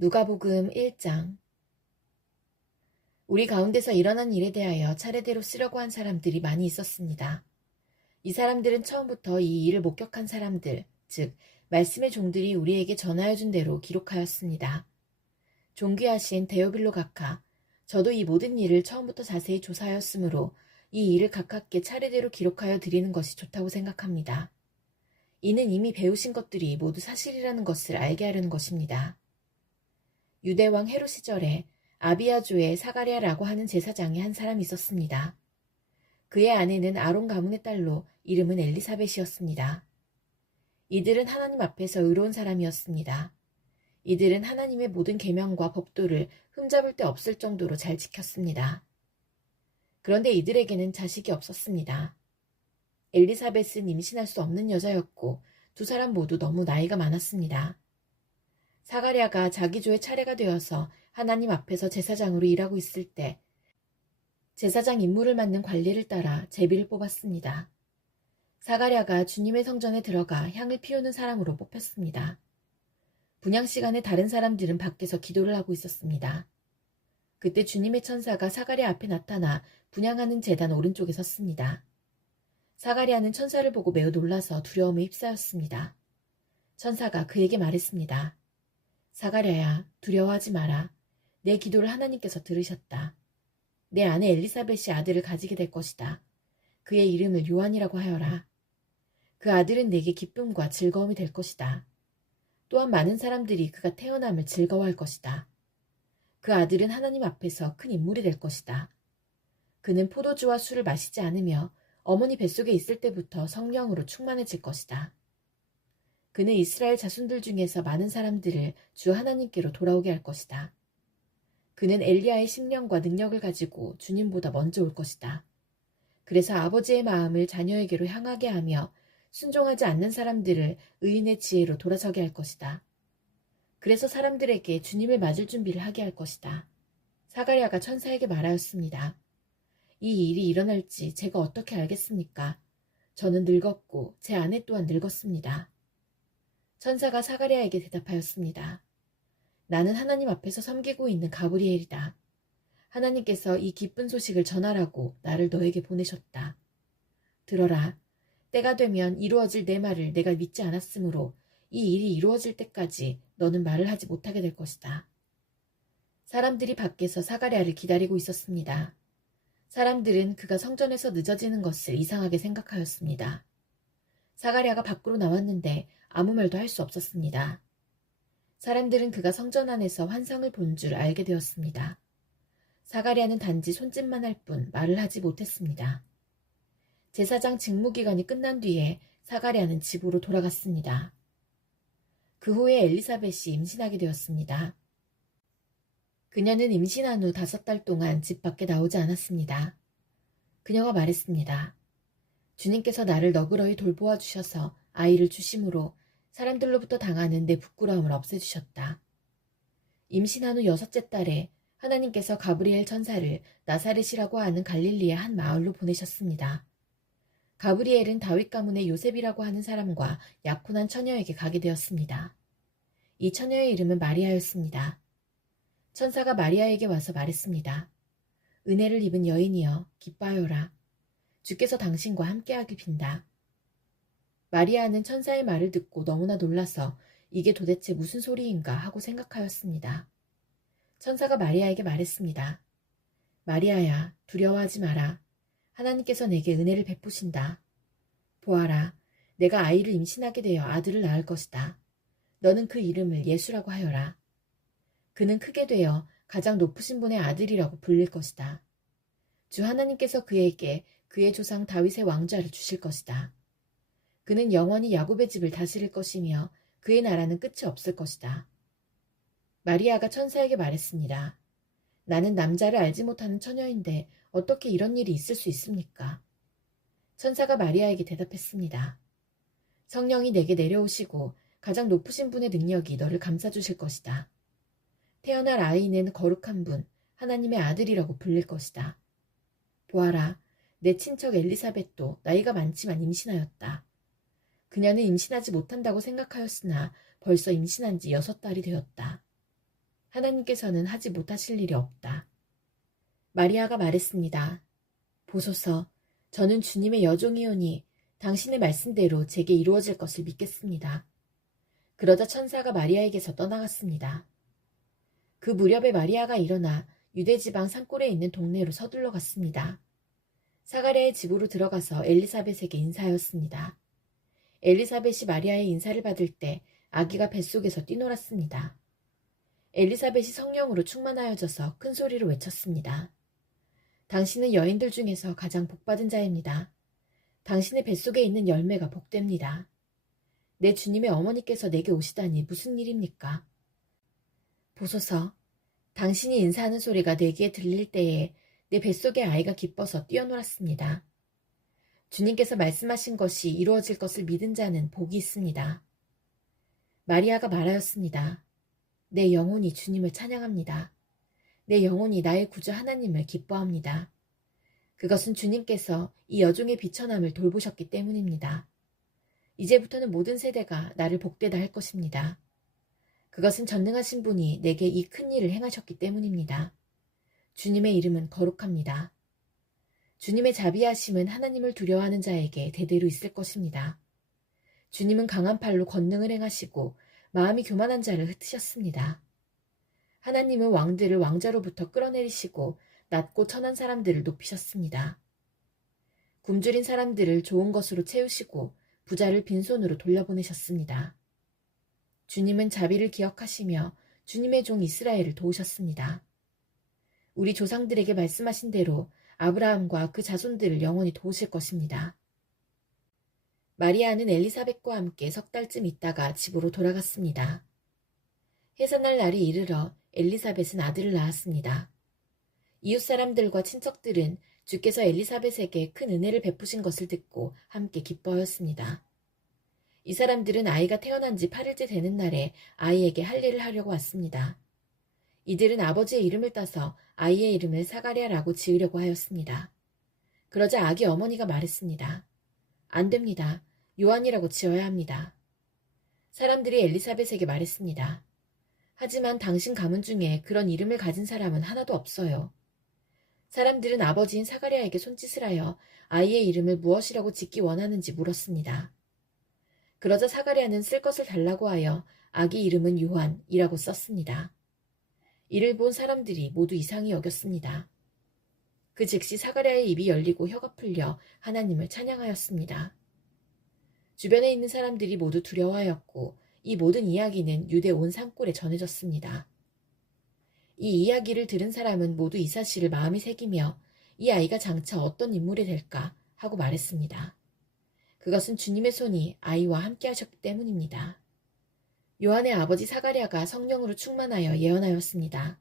누가복음 1장. 우리 가운데서 일어난 일에 대하여 차례대로 쓰려고 한 사람들이 많이 있었습니다. 이 사람들은 처음부터 이 일을 목격한 사람들, 즉 말씀의 종들이 우리에게 전하여 준 대로 기록하였습니다. 존귀하신 데오빌로 각하, 저도 이 모든 일을 처음부터 자세히 조사하였으므로 이 일을 각하께 차례대로 기록하여 드리는 것이 좋다고 생각합니다. 이는 이미 배우신 것들이 모두 사실이라는 것을 알게 하려는 것입니다. 유대왕 헤롯 시절에 아비아조의 사가랴라고 하는 제사장이 한 사람이 있었습니다. 그의 아내는 아론 가문의 딸로 이름은 엘리사벳이었습니다. 이들은 하나님 앞에서 의로운 사람이었습니다. 이들은 하나님의 모든 계명과 법도를 흠잡을 데 없을 정도로 잘 지켰습니다. 그런데 이들에게는 자식이 없었습니다. 엘리사벳은 임신할 수 없는 여자였고 두 사람 모두 너무 나이가 많았습니다. 사가랴가 자기 조의 차례가 되어서 하나님 앞에서 제사장으로 일하고 있을 때 제사장 임무를 맡는 관리를 따라 제비를 뽑았습니다. 사가랴가 주님의 성전에 들어가 향을 피우는 사람으로 뽑혔습니다. 분향 시간에 다른 사람들은 밖에서 기도를 하고 있었습니다. 그때 주님의 천사가 사가랴 앞에 나타나 분향하는 제단 오른쪽에 섰습니다. 사가랴는 천사를 보고 매우 놀라서 두려움에 휩싸였습니다. 천사가 그에게 말했습니다. 사가랴야, 두려워하지 마라. 내 기도를 하나님께서 들으셨다. 내 아내 엘리사벳이 아들을 가지게 될 것이다. 그의 이름을 요한이라고 하여라. 그 아들은 내게 기쁨과 즐거움이 될 것이다. 또한 많은 사람들이 그가 태어남을 즐거워할 것이다. 그 아들은 하나님 앞에서 큰 인물이 될 것이다. 그는 포도주와 술을 마시지 않으며 어머니 뱃속에 있을 때부터 성령으로 충만해질 것이다. 그는 이스라엘 자손들 중에서 많은 사람들을 주 하나님께로 돌아오게 할 것이다. 그는 엘리야의 심령과 능력을 가지고 주님보다 먼저 올 것이다. 그래서 아버지의 마음을 자녀에게로 향하게 하며 순종하지 않는 사람들을 의인의 지혜로 돌아서게 할 것이다. 그래서 사람들에게 주님을 맞을 준비를 하게 할 것이다. 사가랴가 천사에게 말하였습니다. 이 일이 일어날지 제가 어떻게 알겠습니까? 저는 늙었고 제 아내 또한 늙었습니다. 천사가 사가랴에게 대답하였습니다. 나는 하나님 앞에서 섬기고 있는 가브리엘이다. 하나님께서 이 기쁜 소식을 전하라고 나를 너에게 보내셨다. 들어라. 때가 되면 이루어질 내 말을 내가 믿지 않았으므로 이 일이 이루어질 때까지 너는 말을 하지 못하게 될 것이다. 사람들이 밖에서 사가랴를 기다리고 있었습니다. 사람들은 그가 성전에서 늦어지는 것을 이상하게 생각하였습니다. 사가랴가 밖으로 나왔는데 아무 말도 할 수 없었습니다. 사람들은 그가 성전 안에서 환상을 본 줄 알게 되었습니다. 사가랴는 단지 손짓만 할 뿐 말을 하지 못했습니다. 제사장 직무기간이 끝난 뒤에 사가랴는 집으로 돌아갔습니다. 그 후에 엘리사벳이 임신하게 되었습니다. 그녀는 임신한 후 5달 동안 집 밖에 나오지 않았습니다. 그녀가 말했습니다. 주님께서 나를 너그러이 돌보아 주셔서 아이를 주심으로 사람들로부터 당하는 내 부끄러움을 없애주셨다. 임신한 후 6째 달에 하나님께서 가브리엘 천사를 나사렛이라고 하는 갈릴리의 한 마을로 보내셨습니다. 가브리엘은 다윗 가문의 요셉이라고 하는 사람과 약혼한 처녀에게 가게 되었습니다. 이 처녀의 이름은 마리아였습니다. 천사가 마리아에게 와서 말했습니다. 은혜를 입은 여인이여 기뻐하여라. 주께서 당신과 함께하길 빈다. 마리아는 천사의 말을 듣고 너무나 놀라서 이게 도대체 무슨 소리인가 하고 생각하였습니다. 천사가 마리아에게 말했습니다. 마리아야, 두려워하지 마라. 하나님께서 내게 은혜를 베푸신다. 보아라, 내가 아이를 임신하게 되어 아들을 낳을 것이다. 너는 그 이름을 예수라고 하여라. 그는 크게 되어 가장 높으신 분의 아들이라고 불릴 것이다. 주 하나님께서 그에게 그의 조상 다윗의 왕좌를 주실 것이다. 그는 영원히 야곱의 집을 다스릴 것이며 그의 나라는 끝이 없을 것이다. 마리아가 천사에게 말했습니다. 나는 남자를 알지 못하는 처녀인데 어떻게 이런 일이 있을 수 있습니까? 천사가 마리아에게 대답했습니다. 성령이 내게 내려오시고 가장 높으신 분의 능력이 너를 감싸주실 것이다. 태어날 아이는 거룩한 분, 하나님의 아들이라고 불릴 것이다. 보아라, 내 친척 엘리사벳도 나이가 많지만 임신하였다. 그녀는 임신하지 못한다고 생각하였으나 벌써 임신한 지 6달이 되었다. 하나님께서는 하지 못하실 일이 없다. 마리아가 말했습니다. 보소서, 저는 주님의 여종이오니 당신의 말씀대로 제게 이루어질 것을 믿겠습니다. 그러자 천사가 마리아에게서 떠나갔습니다. 그 무렵에 마리아가 일어나 유대지방 산골에 있는 동네로 서둘러 갔습니다. 사가랴의 집으로 들어가서 엘리사벳에게 인사하였습니다. 엘리사벳이 마리아의 인사를 받을 때 아기가 뱃속에서 뛰놀았습니다. 엘리사벳이 성령으로 충만하여져서 큰 소리로 외쳤습니다. 당신은 여인들 중에서 가장 복받은 자입니다. 당신의 뱃속에 있는 열매가 복됩니다. 내 주님의 어머니께서 내게 오시다니 무슨 일입니까? 보소서, 당신이 인사하는 소리가 내 귀에 들릴 때에 내 뱃속의 아이가 기뻐서 뛰어놀았습니다. 주님께서 말씀하신 것이 이루어질 것을 믿은 자는 복이 있습니다. 마리아가 말하였습니다. 내 영혼이 주님을 찬양합니다. 내 영혼이 나의 구주 하나님을 기뻐합니다. 그것은 주님께서 이 여종의 비천함을 돌보셨기 때문입니다. 이제부터는 모든 세대가 나를 복되다 할 것입니다. 그것은 전능하신 분이 내게 이 큰 일을 행하셨기 때문입니다. 주님의 이름은 거룩합니다. 주님의 자비하심은 하나님을 두려워하는 자에게 대대로 있을 것입니다. 주님은 강한 팔로 권능을 행하시고 마음이 교만한 자를 흩으셨습니다. 하나님은 왕들을 왕자로부터 끌어내리시고 낮고 천한 사람들을 높이셨습니다. 굶주린 사람들을 좋은 것으로 채우시고 부자를 빈손으로 돌려보내셨습니다. 주님은 자비를 기억하시며 주님의 종 이스라엘을 도우셨습니다. 우리 조상들에게 말씀하신 대로 아브라함과 그 자손들을 영원히 도우실 것입니다. 마리아는 엘리사벳과 함께 석 달쯤 있다가 집으로 돌아갔습니다. 해산할 날이 이르러 엘리사벳은 아들을 낳았습니다. 이웃 사람들과 친척들은 주께서 엘리사벳에게 큰 은혜를 베푸신 것을 듣고 함께 기뻐하였습니다. 이 사람들은 아이가 태어난 지 8일째 되는 날에 아이에게 할례를 하려고 왔습니다. 이들은 아버지의 이름을 따서 아이의 이름을 사가랴라고 지으려고 하였습니다. 그러자 아기 어머니가 말했습니다. 안 됩니다. 요한이라고 지어야 합니다. 사람들이 엘리사벳에게 말했습니다. 하지만 당신 가문 중에 그런 이름을 가진 사람은 하나도 없어요. 사람들은 아버지인 사가랴에게 손짓을 하여 아이의 이름을 무엇이라고 짓기 원하는지 물었습니다. 그러자 사가랴는 쓸 것을 달라고 하여 아기 이름은 요한이라고 썼습니다. 이를 본 사람들이 모두 이상히 여겼습니다. 그 즉시 사가랴의 입이 열리고 혀가 풀려 하나님을 찬양하였습니다. 주변에 있는 사람들이 모두 두려워하였고 이 모든 이야기는 유대 온 산골에 전해졌습니다. 이 이야기를 들은 사람은 모두 이 사실을 마음이 새기며 이 아이가 장차 어떤 인물이 될까 하고 말했습니다. 그것은 주님의 손이 아이와 함께 하셨기 때문입니다. 요한의 아버지 사가랴가 성령으로 충만하여 예언하였습니다.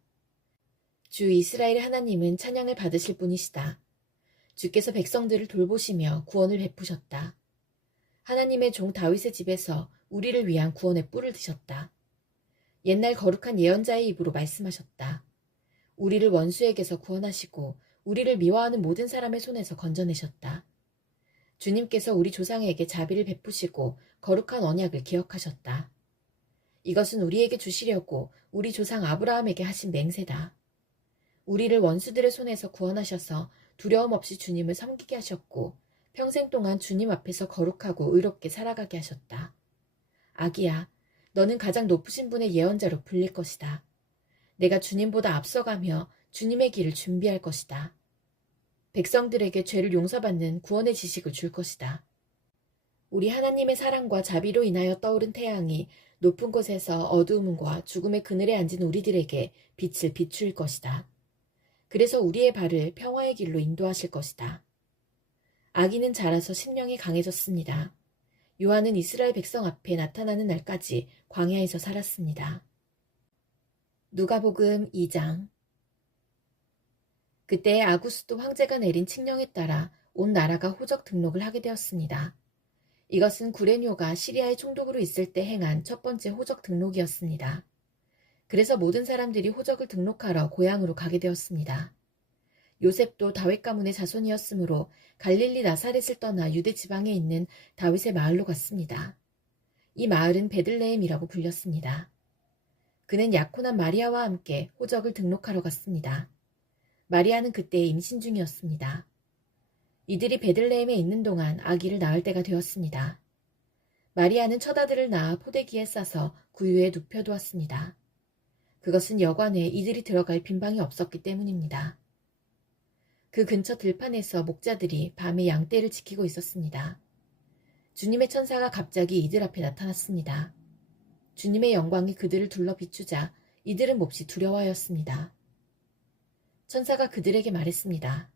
주 이스라엘의 하나님은 찬양을 받으실 분이시다. 주께서 백성들을 돌보시며 구원을 베푸셨다. 하나님의 종 다윗의 집에서 우리를 위한 구원의 뿔을 드셨다. 옛날 거룩한 예언자의 입으로 말씀하셨다. 우리를 원수에게서 구원하시고 우리를 미워하는 모든 사람의 손에서 건져내셨다. 주님께서 우리 조상에게 자비를 베푸시고 거룩한 언약을 기억하셨다. 이것은 우리에게 주시려고 우리 조상 아브라함에게 하신 맹세다. 우리를 원수들의 손에서 구원하셔서 두려움 없이 주님을 섬기게 하셨고 평생 동안 주님 앞에서 거룩하고 의롭게 살아가게 하셨다. 아기야, 너는 가장 높으신 분의 예언자로 불릴 것이다. 내가 주님보다 앞서가며 주님의 길을 준비할 것이다. 백성들에게 죄를 용서받는 구원의 지식을 줄 것이다. 우리 하나님의 사랑과 자비로 인하여 떠오른 태양이 높은 곳에서 어두움과 죽음의 그늘에 앉은 우리들에게 빛을 비출 것이다. 그래서 우리의 발을 평화의 길로 인도하실 것이다. 아기는 자라서 심령이 강해졌습니다. 요한은 이스라엘 백성 앞에 나타나는 날까지 광야에서 살았습니다. 누가복음 2장. 그때 아구스도 황제가 내린 칙령에 따라 온 나라가 호적 등록을 하게 되었습니다. 이것은 구레뇨가 시리아의 총독으로 있을 때 행한 첫 번째 호적 등록이었습니다. 그래서 모든 사람들이 호적을 등록하러 고향으로 가게 되었습니다. 요셉도 다윗 가문의 자손이었으므로 갈릴리 나사렛을 떠나 유대 지방에 있는 다윗의 마을로 갔습니다. 이 마을은 베들레헴이라고 불렸습니다. 그는 약혼한 마리아와 함께 호적을 등록하러 갔습니다. 마리아는 그때 임신 중이었습니다. 이들이 베들레헴에 있는 동안 아기를 낳을 때가 되었습니다. 마리아는 첫 아들을 낳아 포대기에 싸서 구유에 눕혀두었습니다. 그것은 여관에 이들이 들어갈 빈방이 없었기 때문입니다. 그 근처 들판에서 목자들이 밤에 양떼를 지키고 있었습니다. 주님의 천사가 갑자기 이들 앞에 나타났습니다. 주님의 영광이 그들을 둘러 비추자 이들은 몹시 두려워하였습니다. 천사가 그들에게 말했습니다.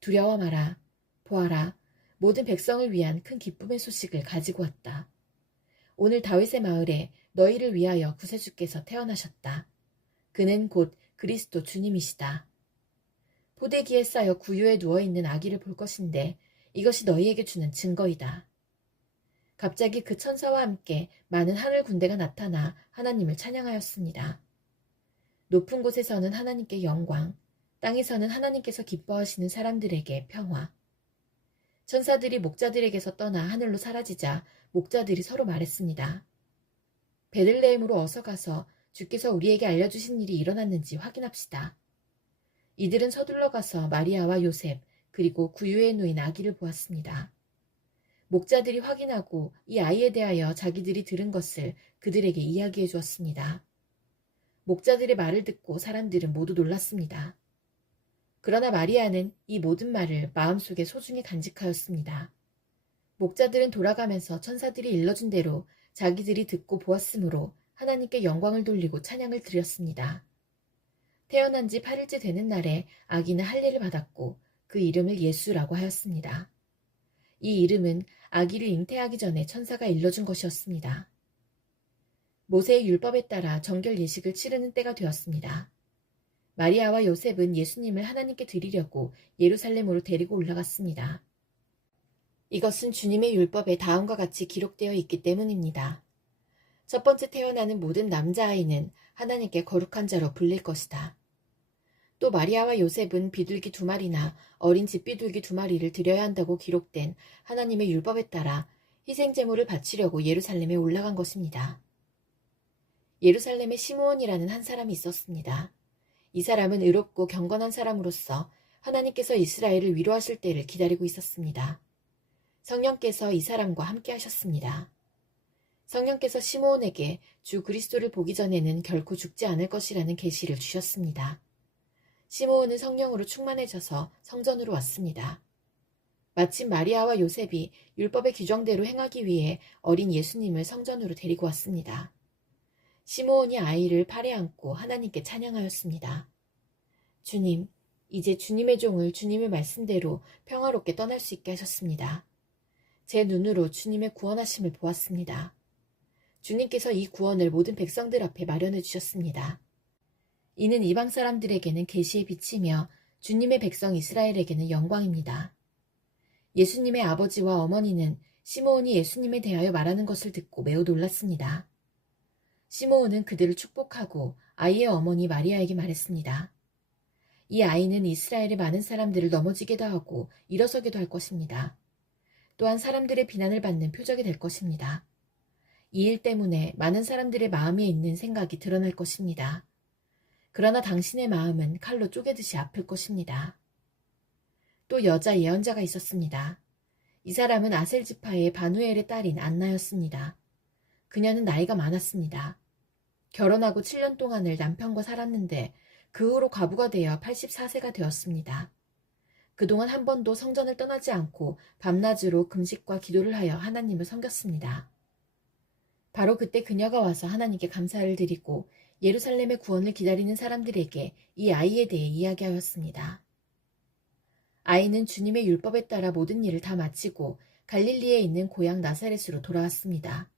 두려워 마라. 보아라. 모든 백성을 위한 큰 기쁨의 소식을 가지고 왔다. 오늘 다윗의 마을에 너희를 위하여 구세주께서 태어나셨다. 그는 곧 그리스도 주님이시다. 포대기에 쌓여 구유에 누워있는 아기를 볼 것인데 이것이 너희에게 주는 증거이다. 갑자기 그 천사와 함께 많은 하늘 군대가 나타나 하나님을 찬양하였습니다. 높은 곳에서는 하나님께 영광, 땅에서는 하나님께서 기뻐하시는 사람들에게 평화. 천사들이 목자들에게서 떠나 하늘로 사라지자 목자들이 서로 말했습니다. 베들레헴으로 어서 가서 주께서 우리에게 알려주신 일이 일어났는지 확인합시다. 이들은 서둘러 가서 마리아와 요셉 그리고 구유에 누인 아기를 보았습니다. 목자들이 확인하고 이 아이에 대하여 자기들이 들은 것을 그들에게 이야기해 주었습니다. 목자들의 말을 듣고 사람들은 모두 놀랐습니다. 그러나 마리아는 이 모든 말을 마음속에 소중히 간직하였습니다. 목자들은 돌아가면서 천사들이 일러준 대로 자기들이 듣고 보았으므로 하나님께 영광을 돌리고 찬양을 드렸습니다. 태어난 지 8일째 되는 날에 아기는 할례를 받았고 그 이름을 예수라고 하였습니다. 이 이름은 아기를 잉태하기 전에 천사가 일러준 것이었습니다. 모세의 율법에 따라 정결 예식을 치르는 때가 되었습니다. 마리아와 요셉은 예수님을 하나님께 드리려고 예루살렘으로 데리고 올라갔습니다. 이것은 주님의 율법에 다음과 같이 기록되어 있기 때문입니다. 첫 번째 태어나는 모든 남자아이는 하나님께 거룩한 자로 불릴 것이다. 또 마리아와 요셉은 비둘기 2마리나 어린 집비둘기 2마리를 드려야 한다고 기록된 하나님의 율법에 따라 희생제물을 바치려고 예루살렘에 올라간 것입니다. 예루살렘에 시므온이라는 한 사람이 있었습니다. 이 사람은 의롭고 경건한 사람으로서 하나님께서 이스라엘을 위로하실 때를 기다리고 있었습니다. 성령께서 이 사람과 함께 하셨습니다. 성령께서 시므온에게 주 그리스도를 보기 전에는 결코 죽지 않을 것이라는 계시를 주셨습니다. 시므온은 성령으로 충만해져서 성전으로 왔습니다. 마침 마리아와 요셉이 율법의 규정대로 행하기 위해 어린 예수님을 성전으로 데리고 왔습니다. 시므온이 아이를 팔에 안고 하나님께 찬양하였습니다. 주님, 이제 주님의 종을 주님의 말씀대로 평화롭게 떠날 수 있게 하셨습니다. 제 눈으로 주님의 구원하심을 보았습니다. 주님께서 이 구원을 모든 백성들 앞에 마련해 주셨습니다. 이는 이방 사람들에게는 계시의 빛이며 주님의 백성 이스라엘에게는 영광입니다. 예수님의 아버지와 어머니는 시므온이 예수님에 대하여 말하는 것을 듣고 매우 놀랐습니다. 시므온은 그들을 축복하고 아이의 어머니 마리아에게 말했습니다. 이 아이는 이스라엘의 많은 사람들을 넘어지게도 하고 일어서게도 할 것입니다. 또한 사람들의 비난을 받는 표적이 될 것입니다. 이 일 때문에 많은 사람들의 마음에 있는 생각이 드러날 것입니다. 그러나 당신의 마음은 칼로 쪼개듯이 아플 것입니다. 또 여자 예언자가 있었습니다. 이 사람은 아셀 지파의 바누엘의 딸인 안나였습니다. 그녀는 나이가 많았습니다. 결혼하고 7년 동안을 남편과 살았는데 그 후로 과부가 되어 84세가 되었습니다. 그동안 한 번도 성전을 떠나지 않고 밤낮으로 금식과 기도를 하여 하나님을 섬겼습니다. 바로 그때 그녀가 와서 하나님께 감사를 드리고 예루살렘의 구원을 기다리는 사람들에게 이 아이에 대해 이야기하였습니다. 아이는 주님의 율법에 따라 모든 일을 다 마치고 갈릴리에 있는 고향 나사렛으로 돌아왔습니다.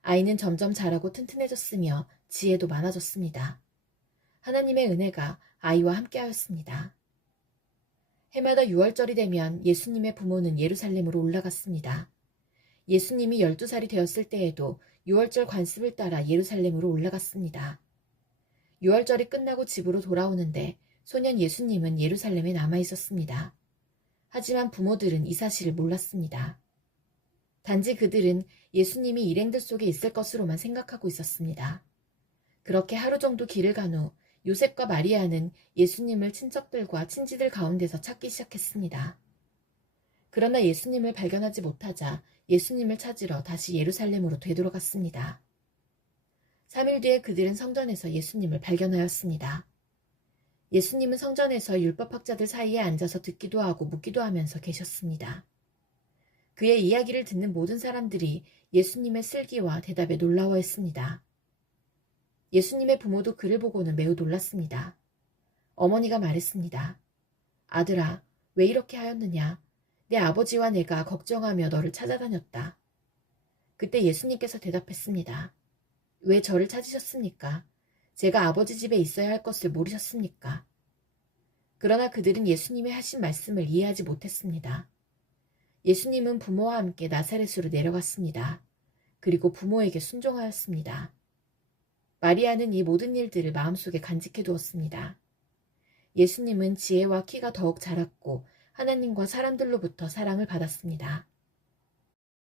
아이는 점점 자라고 튼튼해졌으며 지혜도 많아졌습니다. 하나님의 은혜가 아이와 함께하였습니다. 해마다 6월절이 되면 예수님의 부모는 예루살렘으로 올라갔습니다. 예수님이 12살이 되었을 때에도 6월절 관습을 따라 예루살렘으로 올라갔습니다. 6월절이 끝나고 집으로 돌아오는데 소년 예수님은 예루살렘에 남아 있었습니다. 하지만 부모들은 이 사실을 몰랐습니다. 단지 그들은 예수님이 일행들 속에 있을 것으로만 생각하고 있었습니다. 그렇게 하루 정도 길을 간 후 요셉과 마리아는 예수님을 친척들과 친지들 가운데서 찾기 시작했습니다. 그러나 예수님을 발견하지 못하자 예수님을 찾으러 다시 예루살렘으로 되돌아갔습니다. 3일 뒤에 그들은 성전에서 예수님을 발견하였습니다. 예수님은 성전에서 율법학자들 사이에 앉아서 듣기도 하고 묻기도 하면서 계셨습니다. 그의 이야기를 듣는 모든 사람들이 예수님의 슬기와 대답에 놀라워했습니다. 예수님의 부모도 그를 보고는 매우 놀랐습니다. 어머니가 말했습니다. 아들아, 왜 이렇게 하였느냐? 내 아버지와 내가 걱정하며 너를 찾아다녔다. 그때 예수님께서 대답했습니다. 왜 저를 찾으셨습니까? 제가 아버지 집에 있어야 할 것을 모르셨습니까? 그러나 그들은 예수님이 하신 말씀을 이해하지 못했습니다. 예수님은 부모와 함께 나사렛으로 내려갔습니다. 그리고 부모에게 순종하였습니다. 마리아는 이 모든 일들을 마음속에 간직해 두었습니다. 예수님은 지혜와 키가 더욱 자랐고 하나님과 사람들로부터 사랑을 받았습니다.